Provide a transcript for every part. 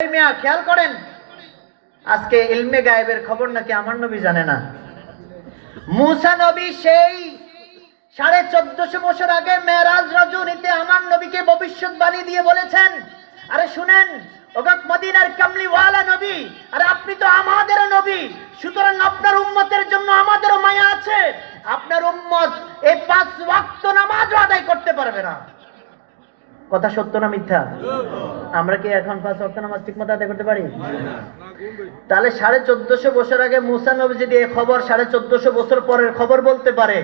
মিয়া খেয়াল করেন, আজকে ইলমে গায়েবের খবর নাকি আমার নবী জানে না। মুসা নবী সেই 1450 বছর আগে মেরাজ রজনীতে আমার নবীকে ভবিষ্যৎবাণী দিয়ে বলেছেন, আরে শুনেন ওগত মদিনার কামলিওয়ালা নবী, আরে আপনি তো আমাদেরও নবী, সুতরাং আপনার উম্মতের জন্য আমাদেরও মায়া আছে। আপনার উম্মত এই 5 ওয়াক্ত নামাজ আদায় করতে পারবে না। কথা সত্য না মিথ্যা? আমরা কি এখন 5 ওয়াক্ত নামাজ ঠিকমতো আদায় করতে পারি? তাহলে 1450 বছর আগে মুসা নবী যদি এই খবর 1450 বছর পরের খবর বলতে পারে,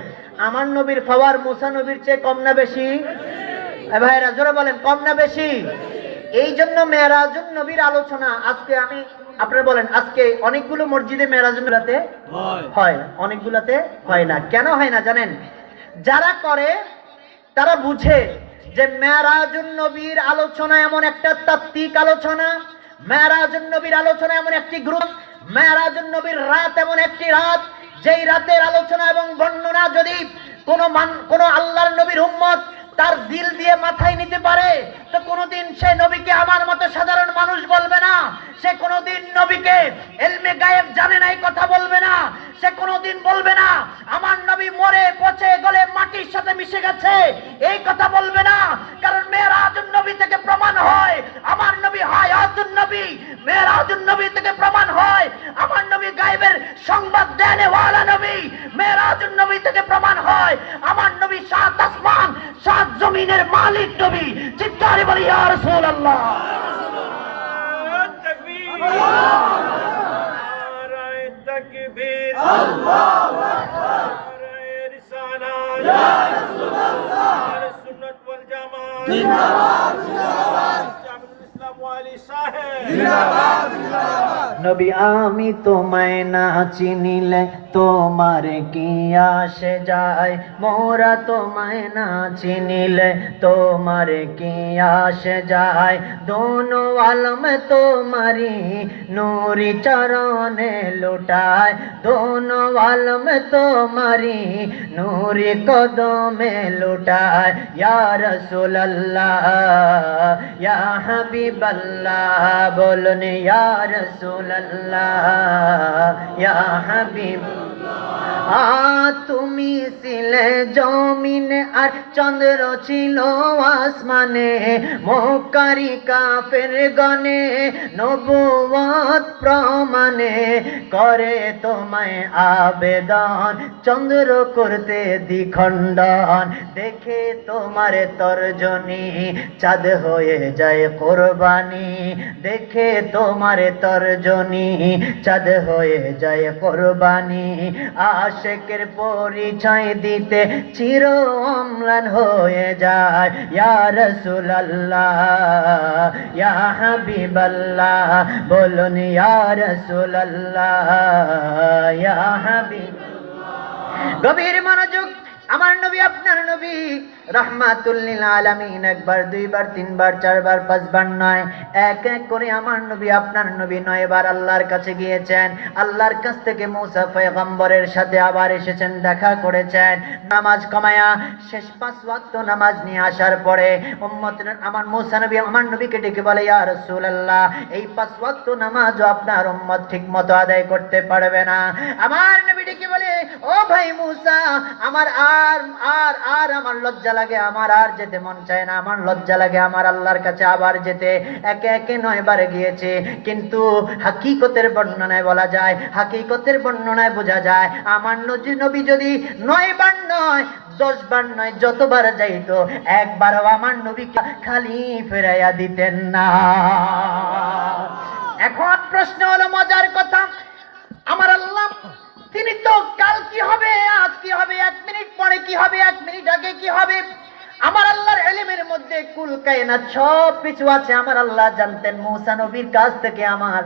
আমার নবীর পাওয়ার মুসা নবীর চেয়ে কম না বেশি? ভাইরা জোরে বলেন, কম না বেশি? এই জন্য মেরাজুন নবীর আলোচনা আজকে আমি আপনারা বলেন, আজকে অনেকগুলো মসজিদে মেরাজুন রাতে হয়, অনেকগুলোতে হয় না। কেন হয় না জানেন? যারা করে তারা বুঝে যে মেরাজুন নবীর আলোচনা এমন একটা তাত্ত্বিক আলোচনা, মেরাজুন নবীর আলোচনা এমন একটি গ্রুপ, মেরাজুন নবীর রাত এমন একটি রাত, যেই রাতের আলোচনা এবং বর্ণনা যদি কোন আল্লাহর নবীর উম্মত তার দিল দিয়ে মাথায় নিতে পারে, তো কোনোদিন সে নবীকে আমার মতো সাধারণ মানুষ বলবে না। সে কোনোদিন নবীকে ইলমে গায়েব জানে না এই কথা বলবে না। সে কোনোদিন বলবে না আমার নবী মরে পচে গলে মাটির সাথে মিশে গেছে, এই কথা বলবে না। কারণ মেরাজুন নবী থেকে প্রমাণ হয় আমার নবী হায়াতুন নবী, মেরাজুন নবী থেকে প্রমাণ হয় আমার নবী গায়েবের সংবাদ দেনেওয়ালা নবী, মেরাজুন নবী থেকে প্রমাণ হয় আমার নবী 7 আসমান 7 জমিনের মালিক নবী। চিৎকারে বলি ইয়া রাসূলুল্লাহ। তাকবীর, নারায়ে তাকবীর, আল্লাহু আকবার, নারায়ে রিসালাত, ইয়া রাসূলুল্লাহ, আহলে সুন্নাত ওয়াল জামাত জিন্দাবাদ, জিন্দাবাদ, জামিউল ইসলাম ওয়ালি সাহেব জিন্দাবাদ, জিন্দাবাদ। নবী আমি তোমায় না চিনিলে তোমার কি আসে যায়, মোরা তোমায় না চিনিলে তোমার কি আসে যায়, দোনো আলম তোমারি নূরি চরণে লুটায়, দোনো আলম তোমারি নূরি কদমে লুটায়। ইয়া রাসূলুল্লাহ ইয়া হাবিবাল্লাহ, বলুন ইয়া রাসূলুল্লাহ ইয়া হাবিব। তুমি ছিলে জমিনে আর চন্দ্র ছিল আসমানে, মক্কারি কাফের গনে নবুয়ত প্রমাণে করে তোমায় আবেদন, চন্দ্র করতে দ্বিখণ্ডন, দেখে তোমার তর্জনী চাঁদ হয়ে যায় কোরবানি, দেখে তোমার তর্জনী চাঁদ হয়ে যায় কোরবানি। আশেকের পরিচয় দিতে চির অম্লান হয়ে যায়। ইয়া রাসূলুল্লাহ ইয়া হাবিবাল্লাহ, বলুন ইয়া রাসূলুল্লাহ ইয়া হাবিব। গভীর মনোযোগ, আমার নবী আপনার নবী রাহমাতুল লিল আলামিন, একবার দুইবার তিনবার চারবার পাঁচবার নয়, এক এক করে আমার নবী আপনার নবী 9 বার আল্লাহর কাছে গিয়েছেন। আল্লাহর কাছ থেকে মুসা পয়গম্বরের সাথে আবার এসেছেন, দেখা করেছেন। নামাজ কমায়া শেষ 5 ওয়াক্ত নামাজ নিয়ে আসার পরে উম্মতের আমার মুসা নবী আমার নবীকে ডেকে বলে, ইয়া রাসূলুল্লাহ এই 5 ওয়াক্ত নামাজও আপনার উম্মত ঠিকমতো আদায় করতে পারবে না। আমার নবী ডেকে বলে, ও ভাই মুসা, আমার আর আর আর আমার লজ্জা লাগে, আমার আর যেতে মন চায় না, আমার লজ্জা লাগে আমার আল্লাহর কাছে আবার যেতে। একে একে 9 বার গিয়েছে, কিন্তু হাকিকতের বর্ণনায় বলা যায়, হাকিকতের বর্ণনায় বোঝা যায় আমার নবী যদি 9 বার নয় 10 বার নয় যতবার যাইতো, একবারও আমার নবী খালি ফেরাইয়া দিতেন না। এখন প্রশ্ন হলো মজার কথা, আমার আল্লাহ তিনি তো কাল কি হবে, আজ কি হবে, 1 মিনিট পরে কি হবে, 1 মিনিট আগে কি হবে, আমার আল্লাহর ইলমের মধ্যে কুল কায়নাত সব কিছু আছে। আমার আল্লাহ জানতেন মুসা নবীর কাছ থেকে আমার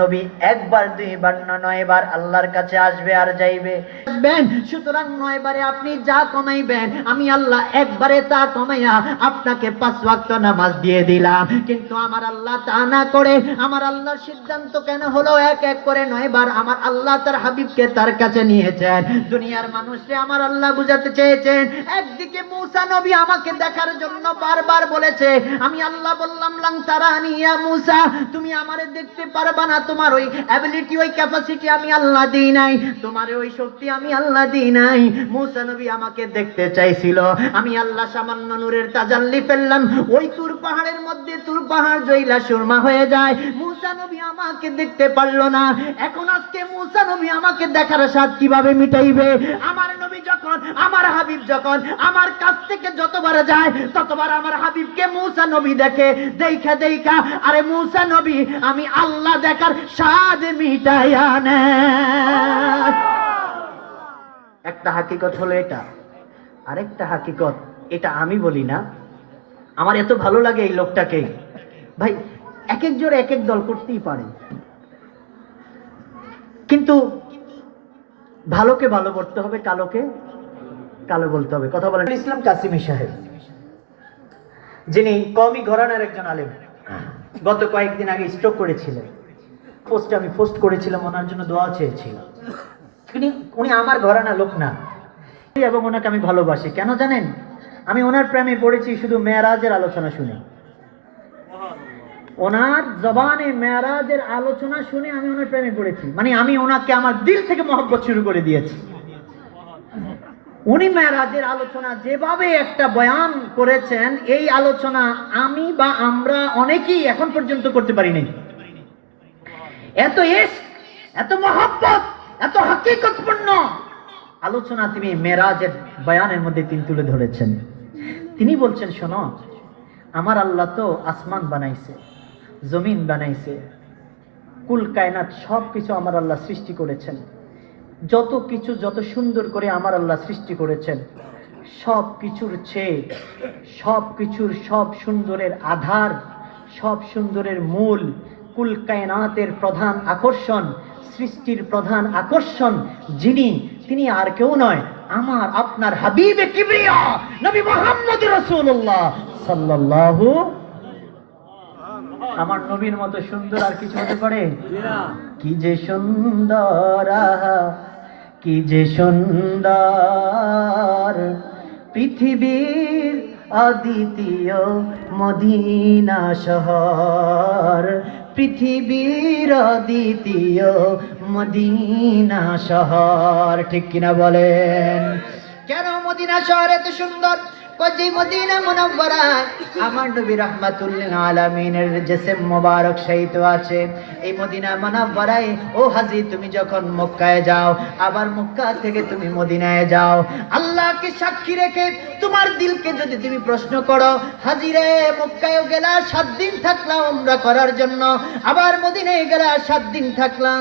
নবী একবার দুইবার না 9 বার আল্লাহর কাছে আসবে আর যাইবে আসবেন। সুতরাং 9 বারে আপনি যা কমাইবেন আমি আল্লাহ একবারে তা কমাইয়া আপনাকে 5 ওয়াক্ত নামাজ দিয়ে দিলাম। কিন্তু আমার আল্লাহ তা না করে আমার আল্লাহর সিদ্ধান্ত কেন হলো এক এক করে 9 বার আমার আল্লাহ তার হাবিবকে তার কাছে নিয়েছেন। দুনিয়ার মানুষকে আমার আল্লাহ বুঝাতে চেয়েছেন, একদিকে মুসা নবী আমাকে দেখার জন্য বারবার বলেছে, আমি আল্লাহ বললাম লাং তারানি ইয়া মুসা, তুমি আমারে দেখতে পারবা না, তোমার ওই অ্যাবিলিটি ওই ক্যাপাসিটি আমি আল্লাহ দিই নাই, তোমার ওই শক্তি আমি আল্লাহ দিই নাই। মুসা নবী আমাকে দেখতে চাইছিল, আমি আল্লাহ সামান্য নূরের তাজাল্লি ফেললাম, ওই তুর পাহাড়ের মধ্যে তুর পাহাড় জইলা সুরমা হয়ে যায়। মুসা নবী আমাকে দেখতে পারলো না। এখন আজকে মুসা নবী আমাকে দেখার স্বাদ কিভাবে মিটাইবে? আমার নবী যখন, আমার হাবিব যখন আমার কাছ থেকে যতবার যায় ততবার আমার হাবিবকে মুসা নবী দেখে, দেখা দেখা আরে মুসা নবী আমি আল্লাহ দেখার স্বাদ মিটাইয়া নেয়। একটা হাকিকত হলো এটা। আরেকটা হাকিকত, এটা আমি বলি না, আমার এত ভালো লাগে এই লোকটাকে। ভাই এক এক জোর এক এক দল করতেই পারে, কিন্তু ভালোকে ভালো করতে হবে, কালোকে কালো বলতে হবে। কথা বলেন। ইসলাম কাসিমি সাহেব, যিনি কওমি ঘরানার একজন আলেম, গত কয়েকদিন আগে স্ট্রোক করেছিলেন। পোস্টে আমি পোস্ট করেছিলাম, ওনার জন্য দোয়া চেয়েছিলাম। উনি আমার ঘরানা লোক না, এবং ওনাকে আমি ভালোবাসি। কেন জানেন? আমি ওনার প্রেমে পড়েছি শুধু মেরাজের আলোচনা শুনে। ওনার জবানে মেরাজের আলোচনা শুনে আমি ওনার প্রেমে পড়েছি। মানে আমি ওনাকে আমার দিল থেকে মহব্বত শুরু করে দিয়েছি। উনি মেরাজের আলোচনা যেভাবে একটা বয়ান করেছেন, এই আলোচনা আমি বা আমরা অনেকেই এখন পর্যন্ত করতে পারিনি। এত ইশক, এত মহব্বত, এত হাকিকতপূর্ণ আলোচনা তিনি মেরাজের বয়ানের মধ্যে তিনি তুলে ধরেছেন। তিনি বলছেন, শোনো, আমার আল্লাহ তো আসমান বানাইছে, জমিন বানাইছে, কুল কায়নাত সবকিছু আমার আল্লাহ সৃষ্টি করেছেন। যত কিছু যত সুন্দর করে আমার আল্লাহ সৃষ্টি করেছেন, সব কিছুর চেয়ে সব কিছুর সব সুন্দরের আধার, সব সুন্দরের মূল, কুল কায়নাতের প্রধান আকর্ষণ, সৃষ্টির প্রধান আকর্ষণ যিনি, তিনি আর কেউ নয়, আমার আপনার হাবিবে কিবরিয়া নবী মুহাম্মদ রাসূলুল্লাহ সাল্লাল্লাহু। আমার নবীর মতো সুন্দর আর কিছু হতে পারে? কি যে সুন্দর, কি যে সুন্দর পৃথিবীর অদ্বিতীয় মদিনা শহর, পৃথিবীর অদ্বিতীয় মদিনা শহর। ঠিক কিনা বলেন? কেন মদিনা শহর এত সুন্দর? যে মদিনা মুনাওয়ারায় আমার নবী রাহমাতুল্লিল আলামিনের জিসম মোবারক শহীদ আছে। এই মদিনা মুনাওয়ারায় ও হাজী, তুমি যখন মক্কায় যাও, আবার মক্কা থেকে তুমি মদিনায় যাও, আল্লাহকে সাক্ষী রেখে তোমার দিলকে যদি তুমি প্রশ্ন করো, হাজী রে মক্কায়ও গেলা 7 দিন থাকলা উমরা করার জন্য, আবার মদিনায় গেলা 7 দিন থাকলা,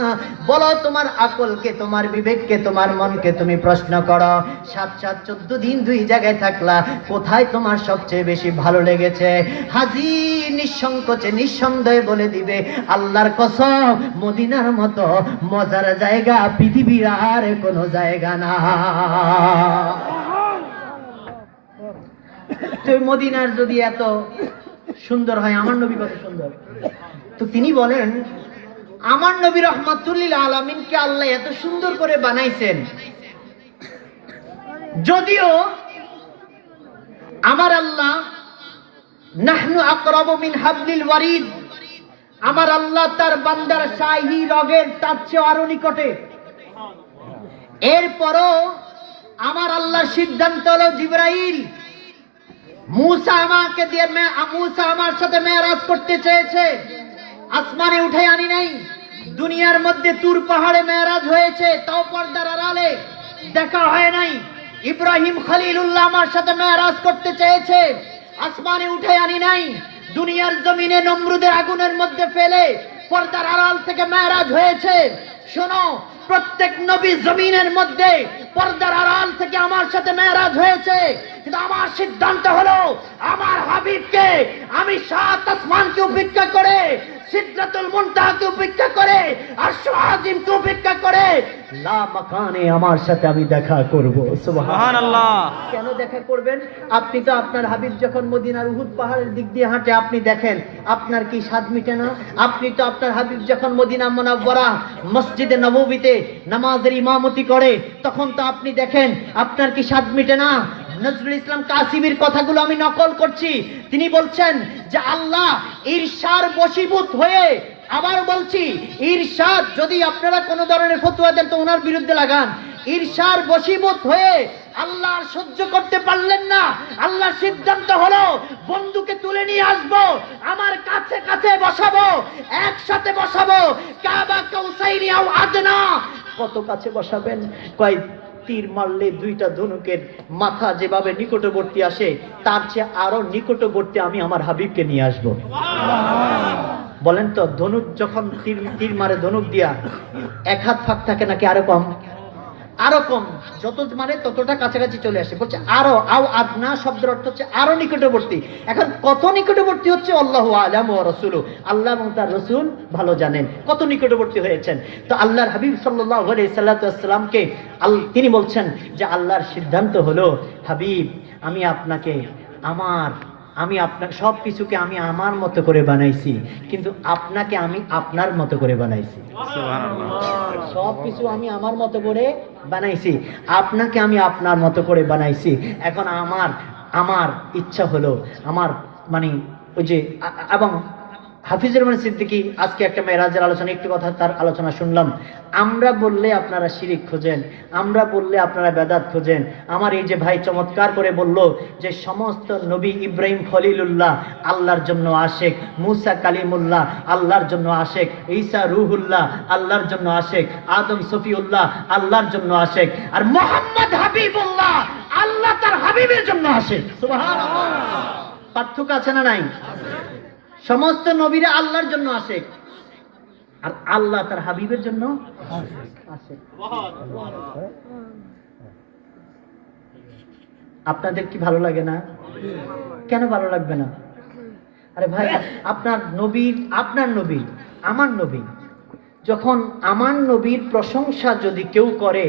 বলো তোমার আকলকে, তোমার বিবেককে, তোমার মনকে তুমি প্রশ্ন করো, 7 14 দিন 2 জায়গায় থাকলা, কোথায় তোমার সবচেয়ে বেশি ভালো লেগেছে? হাজী নিঃসংকোচে নিঃসন্দেহে বলে দিবে, আল্লাহর কসম মদিনার মতো মজার জায়গা পৃথিবীর আর কোনো জায়গা না। তো মদিনার যদি এত সুন্দর হয়, আমার নবী কত সুন্দর। তো তিনি বলেন, আমার নবী রাহমাতুল্লিল আলামিনকে আল্লাহ এত সুন্দর করে বানাইছেন, যদিও আমার আল্লাহ নাহনু আকরাবু মিন হাবলিল ওয়ারিদ, আমার আল্লাহ তার বান্দার শাহী রগের তার চেয়ে আরো নিকটে। এরপরও আমার আল্লাহর সিদ্ধান্ত হলো, জিবরাইল মুসা আমাকে দিয়ে, মুসা আমার সাথে মেরাজ করতে চেয়েছে, আসমানে উঠে আনি নাই, দুনিয়ার মধ্যে তুর পাহাড়ে মেরাজ হয়েছে, তাও পর্দার আড়ালে দেখা হয় নাই। ইব্রাহিম খলিলুল্লাহ আমার সাথে মেরাজ করতে চেয়েছে, আসমানে উঠে আনি নাই, দুনিয়ার জমিনে নমরুদের আগুনের মধ্যে ফেলে পর্দার আড়াল থেকে মেরাজ হয়েছে। শোনো, প্রত্যেক নবী জমিনের মধ্যে পর্দার আড়াল থেকে আমার সাথে মেরাজ হয়েছে, কিন্তু আমার সিদ্ধান্ত হলো আমার হাবিবকে আমি 7 আসমানকে উপেক্ষা করে সিদরাতুল মুনতাহাকে উপেক্ষা করে, আরশুল আজিমকে উপেক্ষা করে লা মাকানে আমার সাথে আমি দেখা করব। সুবহানাল্লাহ। কেন দেখা করবেন? আপনি তো আপনার হাবিব যখন মদিনার উহুদ পাহাড়ের দিক দিয়ে হাঁটে আপনি দেখেন, আপনার কি স্বাদ মিটে না? আপনি তো আপনার হাবিব যখন মদিনা মুনাওয়ারা মসজিদে নববীতে নামাজের ইমামতি করে তখন তো আপনি দেখেন, আপনার কি স্বাদ মিটে না? নজরুল ইসলাম কাসিমির কথাগুলো আমি নকল করছি। তিনি বলছেন যে আল্লাহ ঈর্ষার বশীভূত হয়ে, আবার বলছি ঈর্ষার, যদি আপনারা কোন ধরনের ফতোয়া দেন তো ওনার বিরুদ্ধে লাগান, ঈর্ষার বশীভূত হয়ে আল্লাহ আর সহ্য করতে পারলেন না। আল্লাহর সিদ্ধান্ত হলো বন্ধুকে তুলে নিয়ে আসবো, আমার কাছে কাছে বসাবো, একসাথে বসাবো, কাবা কাউসাইনি আও আদনা। কত কাছে বসাবেন? কয় তীর মারলে দুইটা ধনুকের মাথা যেভাবে নিকটবর্তী আসে তার চেয়ে আরো নিকটবর্তী আমি আমার হাবিবকে নিয়ে আসবো। বলেন তো, ধনুক যখন তীর মারে ধনুক দিয়া এক হাত ফাঁক থাকে নাকি আরো কম? আরো কম, যত মানে ততটা কাছাকাছি চলে আসে। বলছে আরো, আও আদনা শব্দের অর্থ হচ্ছে আরো নিকটবর্তী। এখন কত নিকটবর্তী হচ্ছে? আল্লাহু আ'লামু ওয়া রাসূলু, আল্লাহ এবং তার রাসূল ভালো জানেন কত নিকটবর্তী হয়েছেন। তো আল্লাহর হাবিব সাল্লাল্লাহু আলাইহি সাল্লামকে তিনি বলছেন যে আল্লাহর সিদ্ধান্ত হলো, হাবিব আমি আপনাকে আমি আপনার সব কিছুকে আমি আমার মতো করে বানাইছি, কিন্তু আপনাকে আমি আপনার মতো করে বানাইছি। সব কিছু আমি আমার মতো করে বানাইছি, আপনাকে আমি আপনার মতো করে বানাইছি। এখন আমার ইচ্ছা হলো, আমার মানে ওই যে এবং হাফিজুর রহমান সিদ্দিকী আজকে একটা মেরাজের আলোচনা, একটু কথা তার আলোচনা শুনলাম। আমরা বললে আপনারা শিরিক খোঁজেন, আমরা বললে আপনারা বেদাত খোঁজেন। আমার এই যে ভাই চমৎকার করে বলল যে সমস্ত নবী, ইব্রাহিম খলিলুল্লাহ আল্লাহর জন্য আশেক, মুসা কালিমুল্লাহ আল্লাহর জন্য আশেক, ঈসা রুহুল্লাহ আল্লাহর জন্য আশেক, আদম সফিউল্লাহ আল্লাহর জন্য আশেক, আর মুহাম্মদ হাবিবুল্লাহ আল্লাহ তার হাবিবের জন্য আশেক। সুবহানাল্লাহ। পার্থক্য আছে না নাই? সমস্ত নবীরা আল্লাহর জন্য আশেক, আর আল্লাহ তার হাবিবের জন্য আশেক। আপনাদের কি ভালো লাগে না? কেন ভালো লাগবে না? আরে ভাই, আপনার নবী, আমার নবী, যখন আমার নবীর প্রশংসা যদি কেউ করে,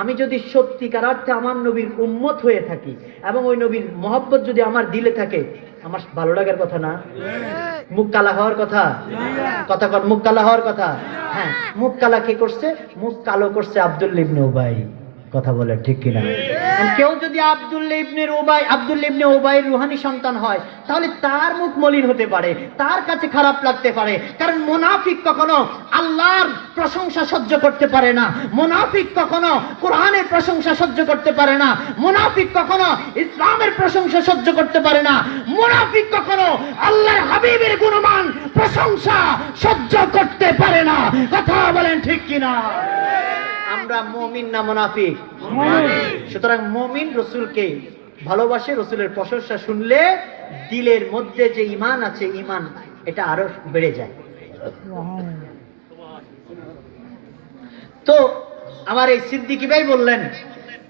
আমি যদি সত্যিকার অর্থে আমার নবীর উম্মত হয়ে থাকি এবং ওই নবীর মহব্বত যদি আমার দিলে থাকে, আমার ভালো লাগার কথা না? মুখ কালা হওয়ার কথা? কথা কর, মুখ কালা হওয়ার কথা। হ্যাঁ, মুখ কালা কে করছে? মুখ কালো করছে আব্দুল্লাহ ইবনে উবাই। কথা বলে ঠিক কিনা? কেউ যদি আব্দুল্লাহ ইবনে উবাইর রুহানি সন্তান হয় তাহলে তার মুখ মলিন হতে পারে, তার কাছে খারাপ লাগতে পারে, কারণ মুনাফিক কখনো আল্লাহর প্রশংসা সহ্য করতে পারে না, মুনাফিক কখনো কোরআনের প্রশংসা সহ্য করতে পারে না, মুনাফিক কখনো ইসলামের প্রশংসা সহ্য করতে পারে না, মুনাফিক কখনো আল্লাহর হাবিবের গুণমান প্রশংসা সহ্য করতে পারে না। কথা বলেন ঠিক কিনা? আমরা মুমিন না মুনাফিক? সুতরাং মুমিন রাসূলকে ভালোবাসে, রাসূলের প্রশংসা শুনলে দিলের মধ্যে যে ঈমান আছে, ঈমান এটা আরো বেড়ে যায়। তো আমার এই সিদ্দিকী ভাই বললেন,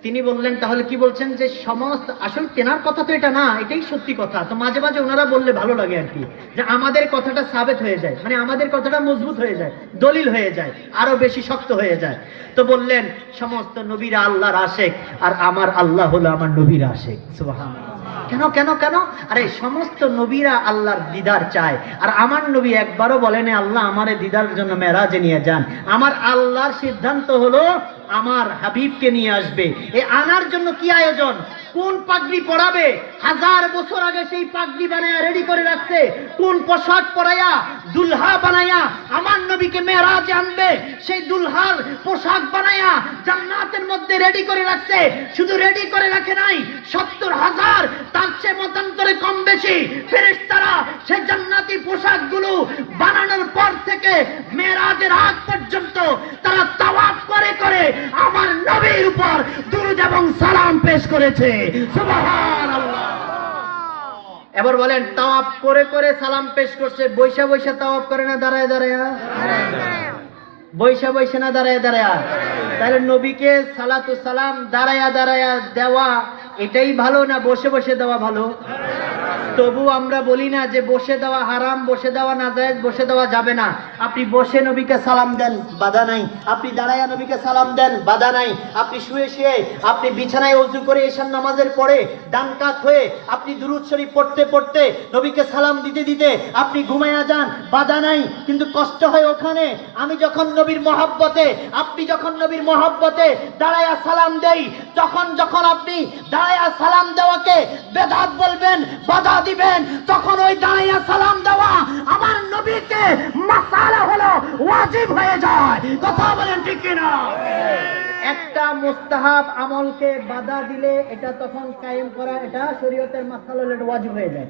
তিনি বললেন তাহলে কি বলছেন যে সমস্ত, আসল কেনার কথা তো এটা না, এটাই সত্যি কথা। তো মাঝে মাঝে ওনারা বললে ভালো লাগে আর কি, যে আমাদের কথাটা সাবেত হয়ে যায়, মানে আমাদের কথাটা মজবুত হয়ে যায়, দলিল হয়ে যায়, আরো বেশি শক্ত হয়ে যায়। তো বললেন সমস্ত নবীরা আল্লাহর আশেক, আর আমার আল্লাহ হলো আমার নবীর আশেক। সুবহানাল্লাহ। কেন কেন কেন? আরে সমস্ত নবীরা আল্লাহর দিদার চায়, আর আমার নবী একবারও বলেন আল্লাহ আমারে দিদার জন্য মেরাজে নিয়ে যান। আমার আল্লাহর সিদ্ধান্ত হলো আমার হাবিবকে নিয়ে আসবে। এই আনার জন্য কি আয়োজন, কোন পাগড়ি পরাবে, 1000 বছর আগে সেই পাগড়ি বানায়া রেডি করে রাখছে, কোন পোশাক পরাইয়া দুলহা বানায়া আমার নবীকে মেরাজে আনবে, সেই দুলহার পোশাক বানায়া জান্নাতের মধ্যে রেডি করে রাখছে। শুধু রেডি করে রাখে নাই, 70,000 তার চেয়ে মতান্তরে কম বেশি ফেরেশতারা সেই জান্নাতি পোশাকগুলো বানানোর পর থেকে মেরাজের আগ পর্যন্ত তারা তাওয়াফ করে করে আমার নবীর উপর দুরূদ এবং সালাম পেশ করেছে। সুবহানাল্লাহ। এবার বলেন, তাওয়াফ করে করে সালাম পেশ করছে, বৈশা বৈশা তাওয়াফ করে না দাঁড়ায় দাঁড়ায়? বৈশা বৈশা না দাঁড়ায় দাঁড়ায়? তাহলে নবীকে সালাতু সালাম দাঁড়ায়া দাঁড়ায়া দেওয়া এটাই ভালো না বসে বসে দেওয়া ভালো? তবু আমরা বলি না যে বসে দেওয়া হারাম, বসে দেওয়া নাজায়েজ, বসে দেওয়া যাবে না। আপনি বসে নবীকে সালাম দেন, বাধা নাই। আপনি দাঁড়ায়া নবীকে সালাম দেন, বাধা নাই। আপনি শুয়ে শুয়ে, আপনি বিছানায় ওযু করে এশার নামাজের পরে ডান কাত হয়ে আপনি দুরূদ শরীফ পড়তে পড়তে নবীকে সালাম দিতে দিতে আপনি ঘুমায়া যান, বাধা নাই। কিন্তু কষ্ট হয় ওখানে, আমি যখন নবীর মহব্বতে, আপনি যখন নবীর মহব্বতে দাঁড়ায়া সালাম দেই, যখন আপনি দাঁড়ায়া সালাম দেওয়াকে বেদাত বলবেন, বাধা দিবেন, তখন ওই দাঁড়ায়া সালাম দেওয়া আমার নবীকে মাসালা হলো ওয়াজিব হয়ে যায়। কথা বলেন ঠিক কিনা? একটা মুস্তাহাব আমলকে বাধা দিলে এটা তখন কায়েম করা, এটা শরীয়তের মাসালা হলো, এটা ওয়াজিব হয়ে যায়।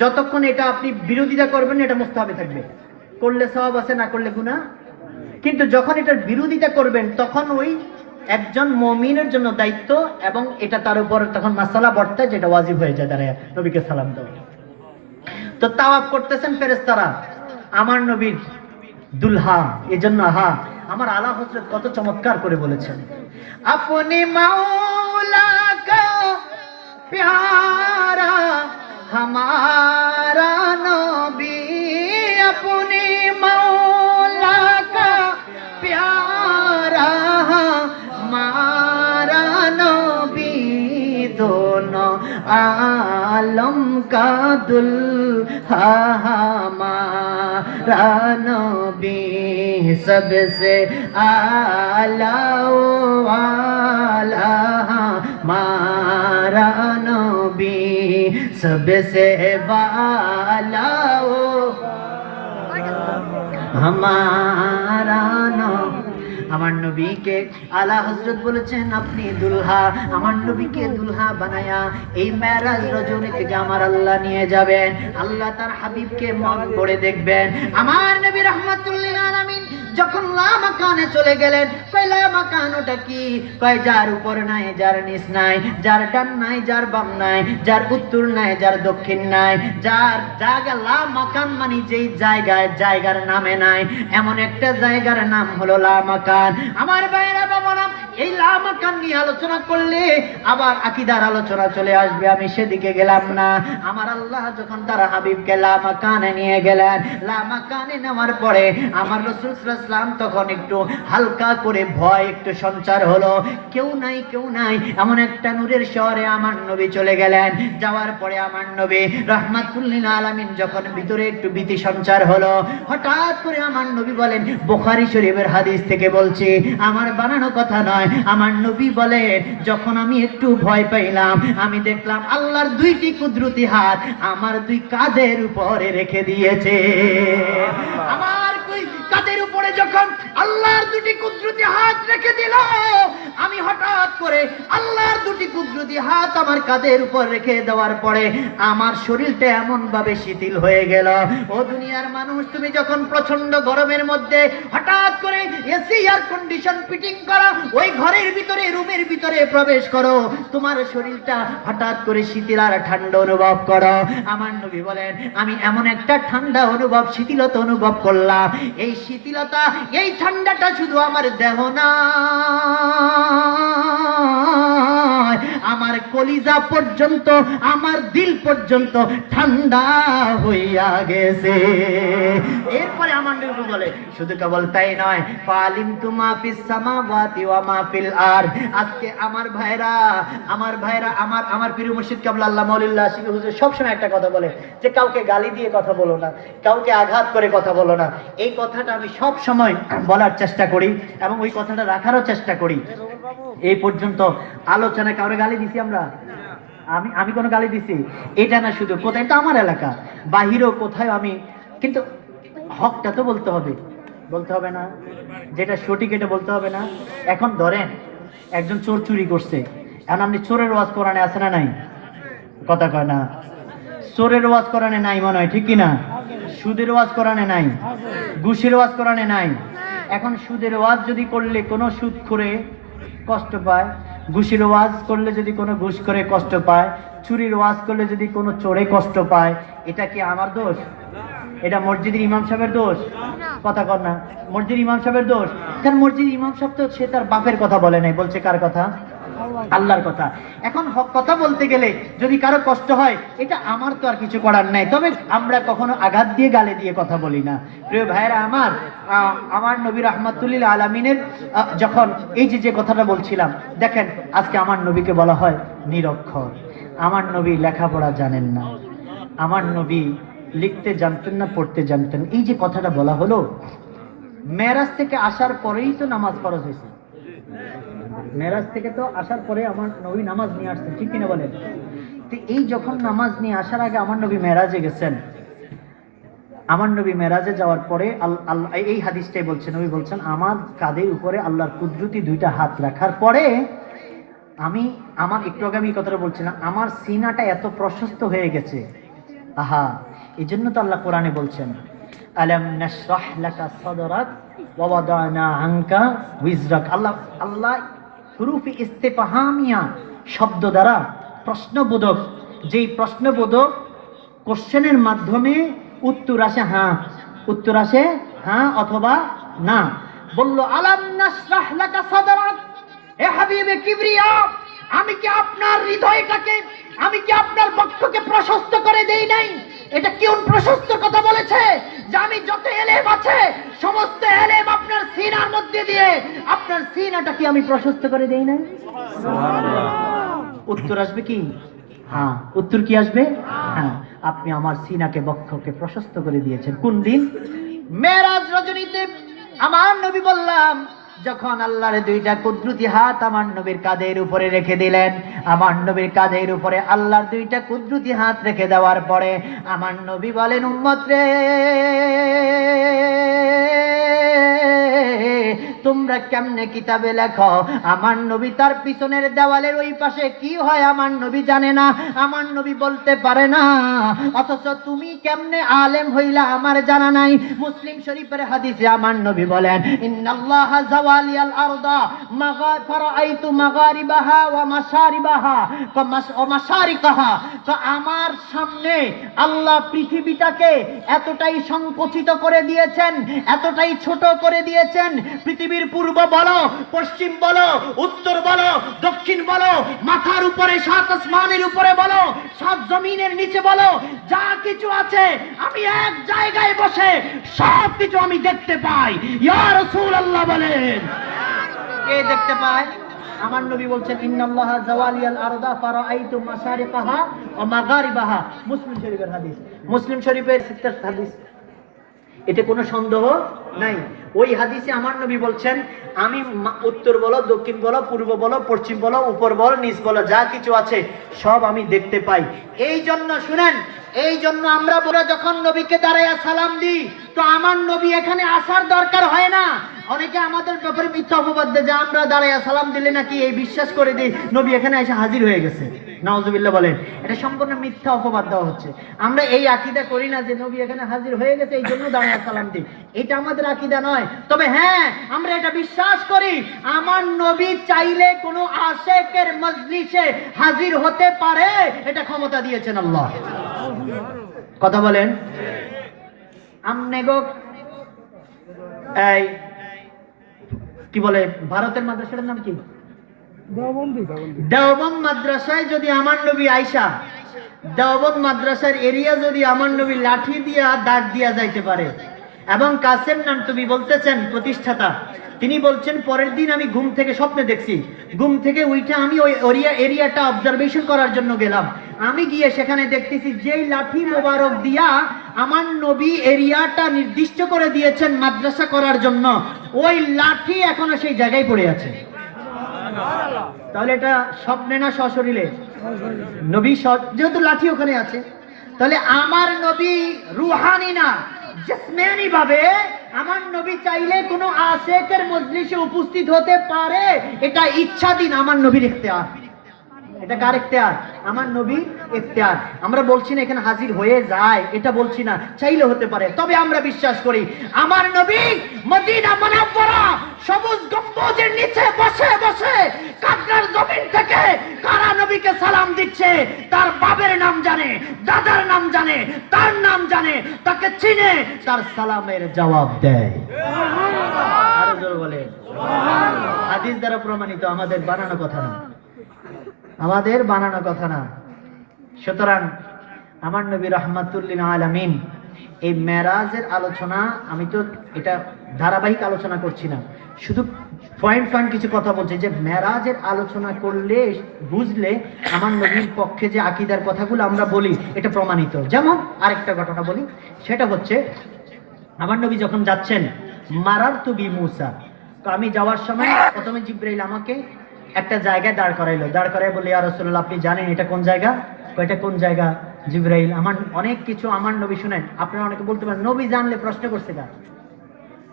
যতক্ষণ এটা আপনি বিরোধিতা করবেন এটা মুস্তাহাবে থাকবে, করলে সওয়াব আছে, না করলে গুনাহ। কিন্তু যখন এটার বিরোধিতা করবেন তখন ওই একজন মুমিনের জন্য দায়িত্ব, এবং এটা তার উপর তখন মাসালা বর্তায়, যেটা ওয়াজিব হয়ে যায় দাঁড়ায় নবীকে সালাম দেওয়া। তো তাওয়াফ করতেছেন ফেরেশতারা আমার নবীর দুলহা, এজন্য আমার আলা হযরত কত চমৎকার করে বলেছেন, আপনি মাওলা কা প্যারা हमारा नबी, अपनी मौला का प्यारा हमारा नबी, दोनों आलम का दुल्हा हमारा नबी, सबसे आला वाला हमारा नबी, सबसे वाला हमारा नबी। আমার নবীকে আলা হযরত বলেছেন আপনি দুলহা, আমার নবীকে দুলহা বানায়া এই মেরাজ রজনী থেকে আমার আল্লাহ নিয়ে যাবেন। আল্লাহ তার হাবিবকে মন করে দেখবেন। আমার নবী রাহমাতুল্লিল আলামিন যখন লা মাকানে চলে গেলেন, কয় লা মাকান ওটা কি? কয় যার উপর নাই, যার নিচ নাই, যার ডান নাই, যার বাম নাই, যার উত্তর নাই, যার দক্ষিণ নাই, যার জায়গা লা মাকান মানে যেই জায়গায় জায়গার নামে নাই, এমন একটা জায়গার নাম হলো লা মাকান। আমার ভাইরা বাবারা, এই লা মাকান নিয়ে আলোচনা করলে আবার আকীদার আলোচনা চলে আসবে, আমি সেদিকে গেলাম না। আমার আল্লাহ যখন তার হাবিবকে লা মাকানে নিয়ে গেলেন, লা মাকানে নেওয়ার পরে আমার রাসূল সাল্লাল্লাহু আলাইহি ওয়াসাল্লাম তখন একটু হালকা করে ভয় একটু সঞ্চার হলো, কেউ নাই কেউ নাই, এমন একটা নূরের শহরে আমার নবী চলে গেলেন। যাওয়ার পরে আমার নবী রাহমাতুল্লিল আলামিন যখন ভিতরে একটু ভীতি সঞ্চার হলো, হঠাৎ করে আমার নবী বলেন, বুখারী শরীফের হাদিস থেকে বলছি, আমার বানানো কথা নয়, আমার নবী বলেন, যখন আমি একটু ভয় পাইলাম, আমি দেখলাম আল্লাহর দুইটি কুদরতি হাত আমার দুই কাঁধের উপরে রেখে দিয়েছে। আমার কাঁধের উপরে যখন আল্লাহর দুটি কুদরতি হাত রেখে দিল, আমি হঠাৎ করে আল্লাহর দুটি কুদরতি হাত আমার কাঁধের উপর রেখে দেওয়ার পরে আমার শরীরটা এমন ভাবে শিথিল হয়ে গেল। ও দুনিয়ার মানুষ, তুমি যখন প্রচন্ড গরমের মধ্যে হঠাৎ করে এসি এয়ার কন্ডিশন ফিটিং করা ওই ঘরের ভিতরে, রুমের ভিতরে প্রবেশ করো, তোমার শরীরটা হঠাৎ করে শীতল আর ঠান্ডা অনুভব করো। আমার নবী বলেন, আমি এমন একটা ঠান্ডা অনুভব, শীতলতা অনুভব করলাম, এই শীতলতা, এই ঠান্ডাটা শুধু আমার দেহ না, আমার কলিজা পর্যন্ত, আমার দিল পর্যন্ত ঠান্ডা হইয়া গেছে। এরপরে আমার নবী বলে, শুধু কেবল তাই নয়, ফালিমতু মা ফিস সামাওয়াতি ওয়া মা ফিল আরদ। আজকে আমার ভাইরা, আমার প্রিয় মুর্শিদ কেবলা আল্লাহ মাওলানা আশিক হুজুর সবসময় একটা কথা বলে যে কাউকে গালি দিয়ে কথা বলো না, কাউকে আঘাত করে কথা বলো না। এই কথাটা আমি সব সময় বলার চেষ্টা করি এবং ওই কথাটা রাখারও চেষ্টা করি। এই পর্যন্ত আলোচনায় কাউরে গালি দিছি আমরা? আমি কোনো গালি দিছি? এটা না, শুধু কোথায়, এটা আমার এলাকা, বাহিরেও কোথায় আমি, কিন্তু হকটা তো বলতে হবে না, যেটা সঠিক এটা বলতে হবে না। এখন ধরেন একজন চোর চুরি করছে, এখন আপনি চোরের ওয়াজ কোরআনে আছে না নাই? কথা কয় না। চোরের ওয়াজ কোরআনে নাই মনে হয়, ঠিক কিনা? সুদের ওয়াজ কোরআনে নাই, ঘুষের ওয়াজ কোরআনে নাই। এখন সুদের ওয়াজ যদি করলে কোনো সুদ করে কষ্ট পায়, ঘুষের ওয়াজ করলে যদি কোনো ঘুষ করে কষ্ট পায়, চুরির ওয়াজ করলে যদি কোনো চোরে কষ্ট পায়, এটা কি আমার দোষ? এটা মসজিদের ইমাম সাহেবের দোষ? কথা কর না, মসজিদের ইমাম সাহেবের দোষ। কারণ মসজিদের ইমাম সাহেব তো সে তার বাপের কথা বলে নাই, বলছে কার কথা? আল্লাহর কথা। এখন হক কথা বলতে গেলে যদি কারো কষ্ট হয়, এটা আমার তো আর কিছু করার নাই, তবে আমরা কখনো আঘাত দিয়ে গালে দিয়ে কথা বলি না। প্রিয় ভাইরা আমার নবী রাহমাতুল্লিল আলামিনের যখন এই যে কথাটা বলছিলাম, দেখেন আজকে আমার নবীকে বলা হয় নিরক্ষর। আমার নবী লেখাপড়া জানেন না, আমার নবী লিখতে জানতেন না, পড়তে জানতেন। এই যে কথাটা বলা হলো, মেরাজ থেকে আসার পরেই তো নামাজ ফরজ হয়েছে। মেরাজ থেকে তো আসার পরে আমার নবী নামাজ নিয়ে আসছেন, ঠিক কিনা বলেন? তো এই যখন নামাজ নিয়ে আসার আগে আমার নবী মেরাজে গেছেন। আমার নবী মেরাজে যাওয়ার পরে এই হাদিসটাই বলছেন, নবী বলছেন আমার কাঁধের উপরে আল্লাহর কুদরতি দুইটা হাত রাখার পরে আমার একটু আগে আমি কথাটা বলছিলাম, আমার সিনাটা এত প্রশস্ত হয়ে গেছে। আহা, এই জন্য তো আল্লাহ কোরআনে বলছেন আলাম নাশরাহ লাকা সাদরাক ওয়া ওয়াদানা আনকা উইজরাক। আল্লাহ হুরুফে ইস্তেফহামিয়া শব্দ দ্বারা প্রশ্নবোধক, যেই প্রশ্নবোধক কোশ্চেনের মাধ্যমে উত্তর আসে হ্যাঁ অথবা না। বলল আলাম নাশরাহ লাকা সাদরাক, এ হাবিবে কিবরিয়া, আমি কি আপনার হৃদয়টাকে, আমি কি আপনার বক্ষকে প্রশস্ত করে দেই নাই? এটা কোন প্রশস্ত কথা বলেছে? যে আমি যত এলেম আছে সমস্ত এলেম আপনার সিনার মধ্যে দিয়ে, আপনার সিনাটা কি আমি প্রশস্ত করে দেই নাই? উত্তর আসবে কি? হ্যাঁ। উত্তর কি আসবে? হ্যাঁ, আপনি আমার সিনাকে, বক্ষকে প্রশস্ত করে দিয়েছেন। কোন দিন? মেরাজ রজনীতে। আমার নবী বললাম যখন আল্লাহর দুইটা কুদরতি হাত আমার নবীর কাঁধের উপরে রেখে দিলেন, আমার নবীর কাঁধের উপরে আল্লাহর দুইটা কুদরতি হাত রেখে দেওয়ার পরে আমার নবী বলেন, উম্মত রে, তোমরা কেমনে কিতাবে লেখো? আমার নবী তার পিছনের দেওয়ালের ওই পাশে কি হয় আমার নবী জানে না, আমার নবী বলতে পারে না, অথচ তুমি কেমনে আলেম হইলা আমার জানা নাই। মুসলিম শরীফের হাদিসে আমার নবী বলেন, ইন্নাল্লাহা জাওয়ালিয়াল আরদা ফারাআইতু মাগারিবাহা ওয়া মাশারিবাহা ওয়া মাশারিকাহা। তো আমার সামনে আল্লাহ পৃথিবীটাকে এতটাই সংকুচিত করে দিয়েছেন, এতটাই ছোট করে দিয়েছেন, পৃথিবীর পূর্ব বলো, পশ্চিম বলো, উত্তর বলো, দক্ষিণ বলো, মাথার উপরে, সাত আসমানের উপরে বলো, সাত জমিনের নিচে বলো, যা কিছু আছে আমি এক জায়গায় বসে সব কিছু আমি দেখতে পাই। ইয়া রাসূলুল্লাহ বলেন, কে দেখতে পায়? আমার নবী বলছেন, ইন্নাল্লাহা জাওয়ালিয়াল আরদা ফারাআইতু মাশারিকাহা ওয়া মাগারিবাহা। মুসলিম শরীফের হাদিস, মুসলিম শরীফের হাদিস, এতে কোনো সন্দেহ নাই। ওই হাদিসে আমার নবী বলছেন, আমি উত্তর বলো, দক্ষিণ বলো, পূর্ব বলো, পশ্চিম বলো, উপর বলো, নিচ বলো, যা কিছু আছে সব আমি দেখতে পাই। এই জন্য শুনেন, এই জন্য আমরা যখন নবীকে দাঁড়াইয়া সালাম দিই, তো আমার নবী এখানে আসার দরকার হয় না। অনেকে আমাদের ব্যাপারে মিথ্যা অপবাদ দেয় যে আমরা দাঁড়াইয়া সালাম দিলে নাকি এই বিশ্বাস করে দিই নবী এখানে এসে হাজির হয়ে গেছে। নাউজুবিল্লাহ বলেন, এটা সম্পূর্ণ মিথ্যা অপবাদ দেওয়া হচ্ছে। আমরা এই আকীদা করি না যে নবী এখানে হাজির হয়ে গেছে এই জন্য দাঁড়াইয়া সালাম দিই, এটা আমাদের আকীদা নয়। তবে হ্যাঁ, আমরা এটা বিশ্বাস করি আমার নবী চাইলে কোনো আশেকের মজলিসে হাজির হতে পারে, এটা ক্ষমতা দিয়েছেন আল্লাহ। কথা বলেন। আমনে গো এই কি বলে ভারতের মাদ্রাসাটার নাম কি? দেওবন্দ মাদ্রাসায় যদি আমার নবী আইসা, দেওবন্দ মাদ্রাসার এরিয়া যদি আমার নবী লাঠি দিয়া দাগ দিয়া যাইতে পারে, এবং কাসেম নাম তুমি বলতেছেন প্রতিষ্ঠাতা, তিনি বলছেন পরের দিন আমি ঘুম থেকে স্বপ্নে দেখছি, ঘুম থেকে উইঠা আমি ওই এরিয়াটা অবজারভেশন করার জন্য গেলাম। আমি গিয়ে সেখানে দেখতেছি যেই লাঠি মোবারক দিয়া আমার নবী এরিয়াটা নির্দিষ্ট করে দিয়েছেন মাদ্রাসা করার জন্য, ওই লাঠি এখনো সেই জায়গায় পড়ে আছে। তাহলে এটা স্বপ্নে না সশরীরে? নবী যেহেতু লাঠি ওখানে আছে, তাহলে আমার নবী রুহানি না জিসমানি ভাবে আমার নবী চাইলে কোনো আশেকের মজলিসে উপস্থিত হতে পারে, এটা ইচ্ছাধীন আমার নবীর ইখতিয়ার। এটা কার ইখতিয়ার? আমার নবীর ইখতিয়ার। আমরা বলছি না এখানে হাজির হয়ে যায়, এটা বলছি না, চাইলে হতে পারে। তবে আমরা বিশ্বাস করি আমার নবী মদিনা মুনাওয়ারা সবুজ গম্বুজের নিচে বসে বসে কাকরার জমিন থেকে কারা নবীকে সালাম দিচ্ছে, তার বাবার নাম জানে, দাদার নাম জানে, তার নাম জানে, তাকে চিনে, তার সালামের জবাব দেয়। আরো জোরে বলে। হাদিস দ্বারা প্রমাণিত, আমাদের বানানো কথা না। আমাদের বানানো কথা না। সুতরাং আমার নবী রাহমাতুল্লিল আলামিন এই মেরাজের আলোচনা, আমি তো এটা ধারাবাহিক আলোচনা করছি না, শুধু পয়েন্ট পয়েন্ট কিছু কথা বলছি যে মেরাজের আলোচনা করলে বুঝলে আমার নবীর পক্ষে যে আকীদার কথাগুলো আমরা বলি এটা প্রমাণিত। যেমন আরেকটা ঘটনা বলি, সেটা হচ্ছে আমার নবী যখন যাচ্ছেন মারারতু বি মূসা, তো আমি যাওয়ার সময় প্রথমে জিবরাইল আমাকে একটা জায়গায় দাঁড় করাইলো, দাঁড় করাই বলে, ইয়া রাসূলুল্লাহ আপনি জানেন এটা কোন জায়গা? এটা কোন জায়গা? জিবরাইল আমার অনেক কিছু আমার নবী শুনেন। আপনারা অনেকে বলতে পারেন নবী জানলে প্রশ্ন করছে কেন?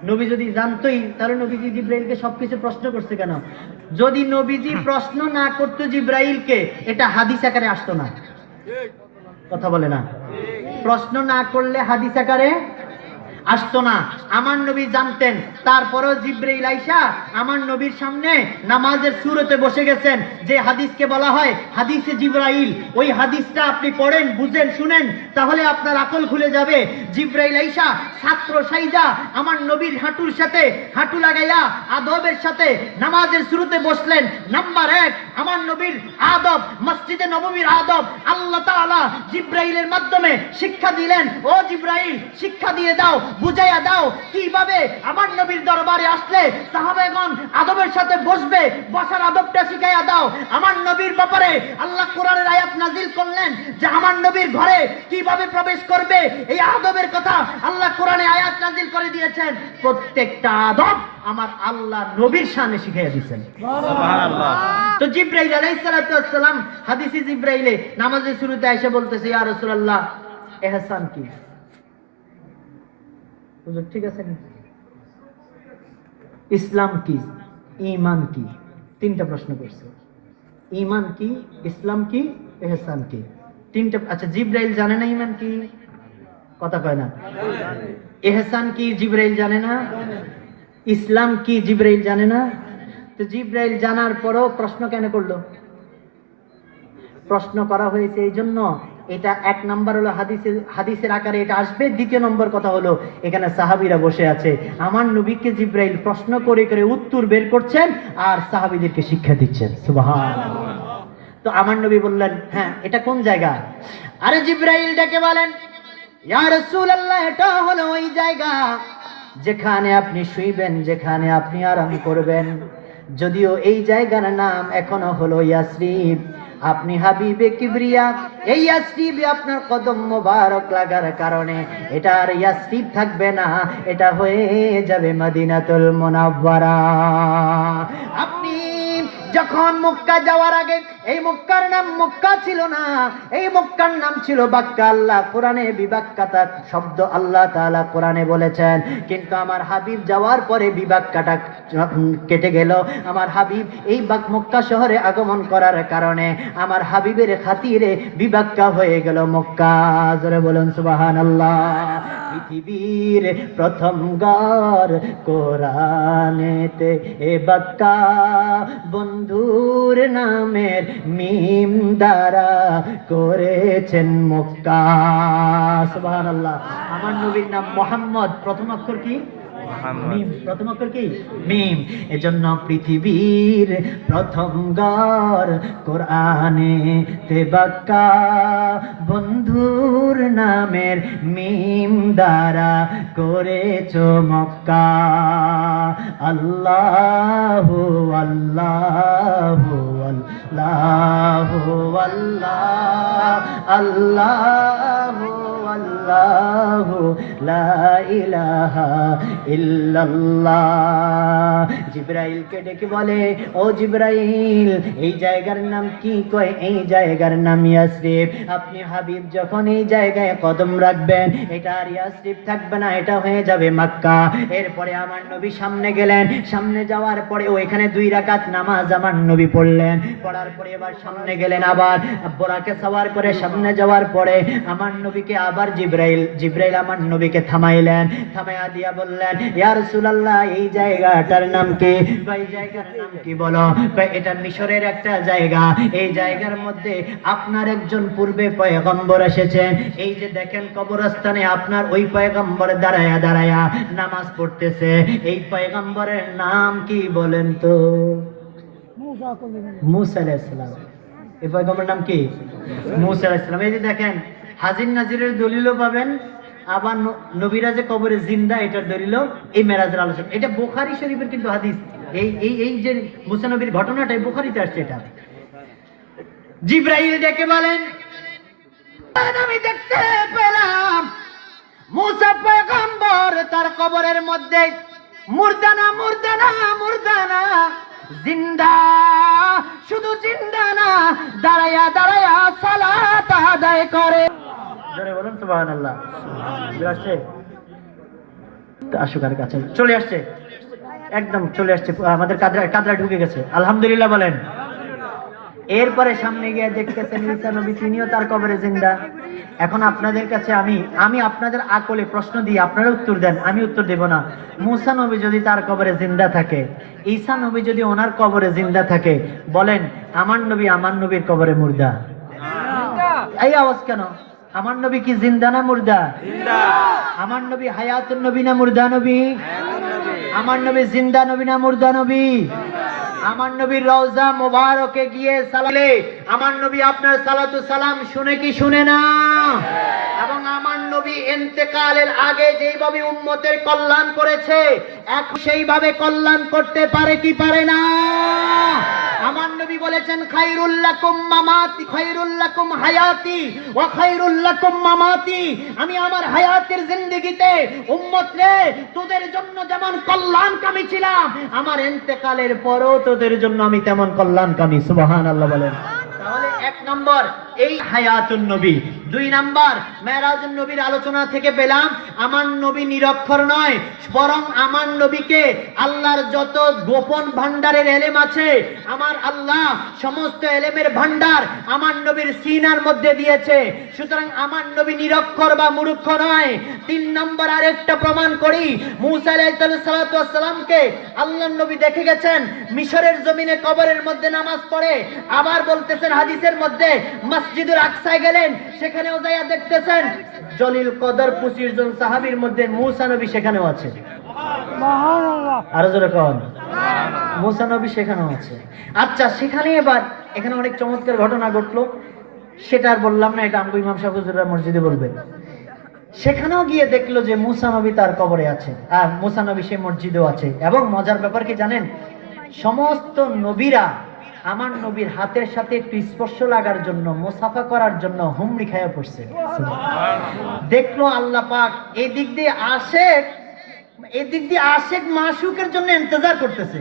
নবী যদি জানতোই তাহলে নবীজি জিবরাইলকে সবকিছু প্রশ্ন করছে কেন? যদি নবীজি প্রশ্ন না করতো জিবরাইলকে, এটা হাদিস আকারে আসতো না। কথা বলে না? প্রশ্ন না করলে হাদিস আকারে আসতো না। আমার নবী জানতেন, তারপরেও জিবরাইল আইসা আমার নবীর সামনে নামাজের সুরতে বসে গেছেন, যে হাদিসকে বলা হয় হাদিসে জিবরাইল। ওই হাদিসটা আপনি পড়েন, বুঝেন, শুনেন, তাহলে আপনার আকল খুলে যাবে। জিবরাইল আইসা ছাত্র সাইজা আমার নবীর হাঁটুর সাথে হাঁটু লাগাইয়া আদবের সাথে নামাজের শুরুতে বসলেন। নাম্বার 1, আমার নবীর আদব, মসজিদে নববীর আদব আল্লাহ তাআলা জিবরাইলের মাধ্যমে শিক্ষা দিলেন। ও জিবরাইল, শিক্ষা দিয়ে দাও, বুঝাইয়া দাও কিভাবে আমার নবীর দরবারে আসলে সাহাবাগণ আদবের সাথে বসবে, বসার আদবটা শিখাইয়া দাও। আমার নবীর ব্যাপারে আল্লাহ কোরআনের আয়াত নাজিল করলেন যে আমার নবীর ঘরে কিভাবে প্রবেশ করবে, এই আদবের কথা আল্লাহ কোরআনে আয়াত নাজিল করে দিয়েছেন। প্রত্যেকটা আদব আমার আল্লাহ নবীর শানে শিখাইয়া দিয়েছেন। সুবহানাল্লাহ। তো জিবরাইল আলাইহিস সালাতু ওয়াস সালাম হাদিসে জিবরাইলে নামাজের শুরুতে এসে বলতেছে, ইয়া রাসূলুল্লাহ ইহসান কি? ঠিক আছে, ইসলাম কি, ঈমান কি? তিনটা প্রশ্ন করছে। ঈমান কি, ইসলাম কি, ইহসান কি? তিনটা। আচ্ছা, জিবরাইল জানে না ঈমান কি? কথা কয় না। ইহসান কি জিবরাইল জানে না? ইসলাম কি জিবরাইল জানে না? তো জিবরাইল জানার পরও প্রশ্ন কেন করলো? প্রশ্ন করা হয়েছে এই জন্য, এটা 1 নাম্বার হলো হাদিসের আকারে এটা আসবে। দ্বিতীয় নম্বর কথা হলো এখানে সাহাবীরা বসে আছে, আমার নবীকে জিবরাইল প্রশ্ন করে করে উত্তর বের করছেন আর সাহাবীদেরকে শিক্ষা দিচ্ছেন। সুবহানাল্লাহ। তো আমার নবী বললেন, হ্যাঁ এটা কোন জায়গা? আরে জিবরাইল ডেকে বলেন, ইয়া রাসূলুল্লাহ এটা হলো ওই জায়গা যেখানে আপনি শুইবেন, যেখানে আপনি আরাম করবেন। যদিও এই জায়গার নাম এখনো হলো ইয়াসরিব। আপনি হাবিবে কিবরিয়া, এই ইয়াসরিবে আপনার কদম মোবারক লাগার কারণে এটা আর ইয়াসরিব থাকবে না, এটা হয়ে যাবে মদিনাতুল মুনাওয়ারা। আপনি যখন মক্কা যাওয়ার আগে এই মক্কার নাম মক্কা ছিল না, এই মক্কার নাম ছিল বাক্কা। আল্লাহ কোরআনে বিবাক্কাতা শব্দ আল্লাহ তাআলা কোরআনে বলেছেন, কিন্তু আমার হাবিব যাওয়ার পরে বিবাক্কাটা কেটে গেল। আমার হাবিব এই মক্কা শহরে আগমন করার কারণে আমার হাবিবের খাতিরে বিবাক্কা হয়ে গেল মক্কা। জোরে বলুন সুবহানাল্লাহ। পৃথিবীর প্রথম ঘর কোরআনেতে এ বাক্কা, বন্ধুর নামের মিম দ্বারা করেছেন মক্কা। সুবহানাল্লাহ। আমার নবীর নাম মুহাম্মদ, প্রথম অক্ষর কি? মিম। প্রথম অক্ষর কি? মিম। এজন্য পৃথিবীর প্রথম ঘর কোরআনে তে বাক্কা, বন্ধুর নামের মিম দ্বারা করেছো মক্কা। আল্লাহু আল্লাহু আল্লাহু আল্লাহ, আল্লাহু আল্লাহু লা ইলাহা ইল্লাল্লাহ। জিবরাইলকে ডেকে বলে, ও জিবরাইল এই জায়গার নাম কি? কয় এই জায়গার নাম ইয়াসরিব। আপনি হাবিব যখন এই জায়গায় কদম রাখবেন, এটা আর ইয়াসরিব থাকবে না, এটা হয়ে যাবে মক্কা। এরপরে আমার নবী সামনে গেলেন, সামনে যাওয়ার পরে ওইখানে 2 রাকাত নামাজ আমার নবী পড়লেন। পড়ার পরে এবার সামনে গেলেন, আবার বোরাকে সওয়ার করে সামনে যাওয়ার পরে আমার নবীকে আবার জিবরাইল আমার নবীকে থামাইলেন। থামাইয়া দিয়া বললেন, ইয়া রাসূলুল্লাহ এই জায়গাটার নাম কি? এই জায়গার নাম কি বলো? এটা মিশরের একটা জায়গা। এই জায়গার মধ্যে আপনার একজন পূর্বে পয়গম্বর এসেছেন। এই যে দেখেন কবরস্থানে আপনার ওই পয়গম্বর দাঁড়ায়া দাঁড়ায়া নামাজ পড়তেছে। এই পয়গম্বরের নাম কি বলেন তো? মুসা আলাইহিস সালাম। এই পয়গম্বরের নাম কি? মুসা আলাইহিস সালাম। এই যে দেখেন হাজির নাজিরের দলিলও পাবেন, আবার নবীরা যে কবরে জিন্দা এটার দলিলও এই মেরাজের আলোচনা। এটা বুখারী শরীফের কিন্তু হাদিস। এই যে মুসা নবীর ঘটনাটা বুখারীতে আসছে। এটা জিবরাইল ডেকে বলেন, আমি দেখতে পেলাম মুসা পয়গম্বর তার কবরের মধ্যে মুর্দানা মুর্দানা মুর্দানা, জিন্দা, শুধু জিন্দা না, দাঁড়ায়া দাঁড়ায়া সালাত আদায় করে। জোরে বলুন সুবহানাল্লাহ। আসছে আশুকার কাছে চলে আসছে, একদম চলে আসছে, আমাদের কাদরা ঢুকে গেছে। আলহামদুলিল্লাহ বলেন। এরপরে সামনে গিয়ে দেখতেছেন ঈসা নবী, তিনিও তার কবরে জিন্দা। এখন আপনাদের কাছে আমি আপনাদের আকলে প্রশ্ন দিই, আপনারা উত্তর দেন, আমি উত্তর দেব না। মুসা নবী যদি তার কবরে জিন্দা থাকে, ঈসা নবী যদি ওনার কবরে জিন্দা থাকে, বলেন আমার নবীর কবরে মুর্দা? এই আওয়াজ কেন? আমার নবী কি জিন্দা না মুর্দা? আমার নবী হায়াতুন নবী না মুর্দা নবী? আমার নবী জিন্দা নবী না মুর্দা নবী? আমার নবীর রওজা মোবারকে গিয়ে সালালে আমার নবী আপনার সালাতু সালাম শুনে কি শুনে না? এবং আমার নবী ইন্তেকালের আগে যেইভাবে উম্মতের কল্যাণ করেছে, এখন সেইভাবে কল্যাণ করতে পারে কি পারে না? আমার নবী বলেছেন খায়রুল লাকুম মামাতি, খায়রুল লাকুম হায়াতি ওয়া খায়রুল লাকুম মামাতি। আমি আমার হায়াতের জিন্দেগিতে উম্মত রে তোদের জন্য যেমন কল্যাণকামী ছিলাম, আমার ইন্তেকালের পরও তোদের জন্য আমি তেমন কল্যাণকামী। সুবহানাল্লাহ বলেন। তাহলে এক নম্বর এই হায়াতুন নবী। দুই নাম্বার মেরাজুন নবীর আলোচনা থেকে পেলাম আমার নবী নিরক্ষর নয়, বরং আমার নবীকে আল্লাহর যত গোপন ভান্ডারের এলেম আছে, আমার আল্লাহ সমস্ত এলেমের ভান্ডার আমার নবীর সিনার মধ্যে দিয়েছে। সুতরাং আমার নবী নিরক্ষর বা মূর্খ নয়। তিন নম্বর আরেকটা প্রমাণ করি, মুসা আলাইহিস সালামকে আল্লাহর নবী দেখে গেছেন মিশরের জমিনে কবরের মধ্যে নামাজ পড়ে। আবার বলতেছেন হাদিসের মধ্যে মসজিদুল আকসায় গেলেন, সেখানেও যাইয়া দেখতেছেন জলিল কদর 25 জন সাহাবীর মধ্যে মুসা নবী সেখানেও আছে। সুবহানাল্লাহ। আরো জোরে কোন মুসা নবী সেখানেও আছে। আচ্ছা, সেখানে এবার এখানে অনেক চমৎকার ঘটনা ঘটলো, সেটা আর বললাম না, এটা আমগো ইমাম সাহেব হুজুররা মসজিদে বলবেন। সেখানেও গিয়ে দেখলো যে মুসা নবী তার কবরে আছে, আর মুসা নবী সেই মসজিদেও আছে। এবং মজার ব্যাপার কি জানেন, সমস্ত নবীরা আমার নবীর হাতের সাথে একটু স্পর্শ লাগার জন্য, মুসাফা করার জন্য হুমড়ি খায়া পড়ছে। দেখলো আল্লাহ পাক এদিক দিয়ে আশেক মাশুকের জন্য ইন্তজার করতেছে।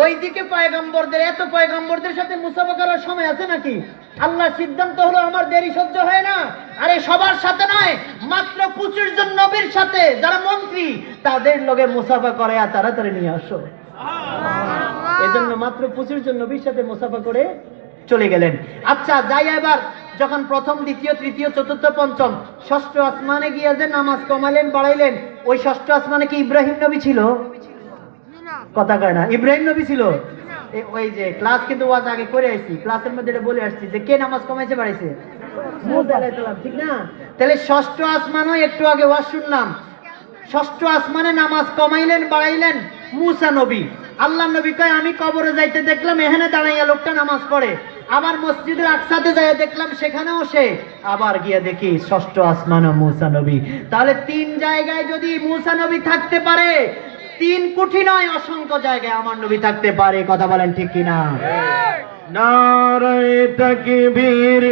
ওইদিকে পয়গম্বরদের, এত পয়গম্বরদের সাথে মুসাফা করার সময় আছে নাকি? আল্লাহ সিদ্ধান্ত হলো আমার দেরি সহ্য হয় না, আরে সবার সাথে নয়, মাত্র 25 জন নবীর সাথে যারা মন্ত্রী তাদের লগে মুসাফা করে আর তাড়াতাড়ি নিয়ে আসো। এজন্য মাত্র 25 জন নবীর সাথে মুসাফা করে চলে গেলেন। আচ্ছা, যাই এবার যখন প্রথম, দ্বিতীয়, তৃতীয়, চতুর্থ, পঞ্চম, ষষ্ঠ আসমানে গিয়ে যে নামাজ কমালেন বাড়াইলেন, ওই ষষ্ঠ আসমানে কি ইব্রাহিম নবী ছিল? কথা কয় না, ইব্রাহিম নবী ছিল? ওই যে ক্লাস কিন্তু ওয়াজ আগে করে আসছি, ক্লাসের মধ্যে এটা বলে আসছি যে কে নামাজ কমাইছে বাড়াইছে? মুসা আলাইহিস সালাম, ঠিক না? তাহলে ষষ্ঠ আসমানও একটু আগে ওয়াজ শুনলাম, ষষ্ঠ আসমানে নামাজ কমাইলেন বাড়াইলেন মুসা নবী। আল্লাহ নবী কয় আমি কবরে যাইতে দেখলাম এখানে দাঁড়াইয়া লোকটা নামাজ পড়ে। আবার মসজিদের আকসাতে যাইয়া দেখলাম সেখানেও সে। আবার গিয়ে দেখি ষষ্ঠ আসমানে মুসা নবী। তাহলে 3 জায়গায় যদি মুসা নবী থাকতে পারে, 3 কোটি নয় অসংখ্য জায়গায় আমার নবী থাকতে পারে। কথা বলেন ঠিক কিনা? নারায়ে তাকবীর।